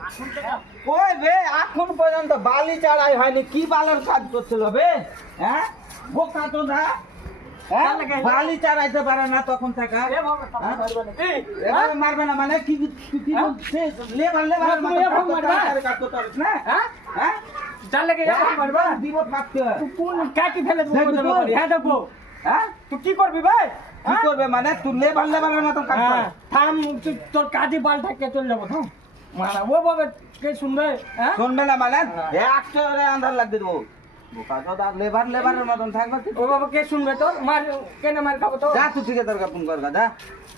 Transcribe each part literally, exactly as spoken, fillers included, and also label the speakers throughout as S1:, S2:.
S1: কই বে এখন পর্যন্ত বালি চাড়াই হয়নি, কি বালের কাজ করছিল বে? হ্যাঁ বোকা তো না, হ্যাঁ? বালি চাড়াইতে পারে না তখন থেকে। এবারে মারবে না মানে কি কি কি বলছিস? লেবার লেবার কাজ করতে পারিস না? হ্যাঁ হ্যাঁ
S2: চাল লাগে মারবা
S1: দিব ফাটতে।
S2: তুই কোন কাটি ফেলে দেবো হ্যাঁ দেখবো।
S1: হ্যাঁ
S2: তুই কি করবি ভাই?
S1: কি করবে মানে তুই লেবার লেবারের মতো কাজ কর।
S2: থাম, তুই তোর কাজে বাল থাকে চলে যাবো। থাম মানে ও বাবা কে শুনবে? হ্যাঁ
S1: শুনবে না মানে একশো আন্ধার লাগবে দেবো। বোকা তো দা লেবার লেবারের মতন থাকবে।
S2: ও বাবা কে শুনবে তোর? মার কেন মার খাবো তো?
S1: যা তুই ঠিকাদার কা ফোন কর গা যা।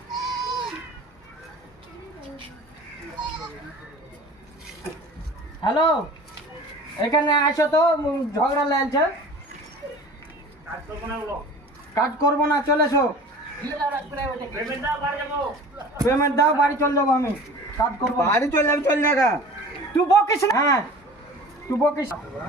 S2: হ্যালো, এখানে আসো তো, উম, ঝগড়া লাগছে। কাজ করবো না, চলে এসো। পেমেন্ট দাও, বাড়ি চলে যাবো আমি। কাজ করবো না।
S1: বাড়ি চলে যাবি চল না গা।
S2: তুই বকিস না। হ্যাঁ তুই বকিস।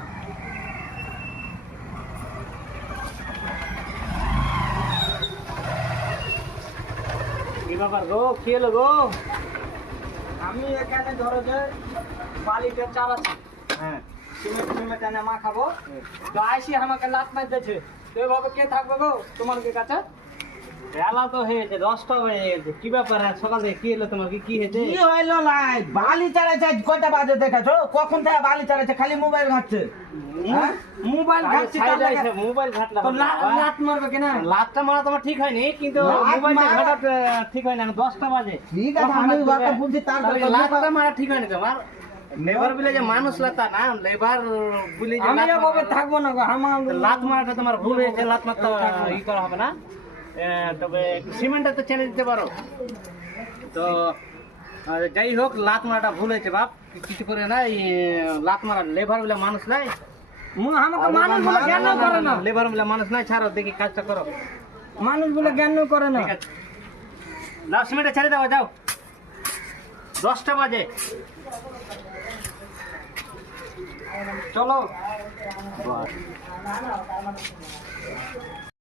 S2: কি ব্যাপার গো, কি হলো গো? আমি এখানে ধরো যে বালিতে চালাচ্ছি,
S1: হ্যাঁ
S2: সিমেন্ট সিমেন্ট এনে মা খাবো, তো আইসি আমাকে লাত মারতেছে। তো এভাবে কে থাকবে গো তোমার কি কাছে?
S3: বেলা তো হয়েছে, দশটা বেজে গেছে। কি ব্যাপার সকাল থেকে কি হলো তোমার? কি হয়েছে?
S1: কি হইলো লাই বালি চালাচ্ছে কয়টা বাজে দেখাছো? কখন থেকে বালি চালাচ্ছে খালি মোবাইল ঘাটছে। হ্যাঁ
S2: মোবাইল ঘাটছি তার লাগে।
S3: মোবাইল ঘাটলা
S2: তো লা- লাত মারবে কিনা?
S3: লাতটা মারা তোমার ঠিক হয়নি, কিন্তু
S1: লাত
S3: মোবাইলটা
S1: মারা-
S3: ঘাটা ঠিক হয় না। দশটা বাজে
S1: ঠিক আছে আমি কথা বলছি তার
S3: তাহলে লাতটা মারা ঠিক হয়নি তোমার। লেবার বলে যে মানুষ লাতা না, লেবার বলে যে
S2: আমি
S3: লাত
S2: এভাবে
S3: মারা-
S2: থাকবো না গো। আমার
S3: লাত মারাটা তোমার ভুল হয়েছে। লাত মারতে ই করা হবে না। এ, তবে সিমেন্টটা তো চেনে দিতে পারো তো। আহ, যাই হোক, লাত মারাটা ভুল হয়েছে বাপ। কিছু করে না, এই লাত মারা লেবার বলে মানুষ নাই।
S2: মু- আমাকে মানুষ বলে জ্ঞান করে না।
S3: লেবার বলে মানুষ নাই, ছাড়ো দেখি কাজটা করো।
S2: মানুষ বলে জ্ঞান করে না।
S3: ঠিক আছে, নাও সিমেন্টটা ছেড়ে দেওয়া যাও। দশটা বাজে
S2: চলো।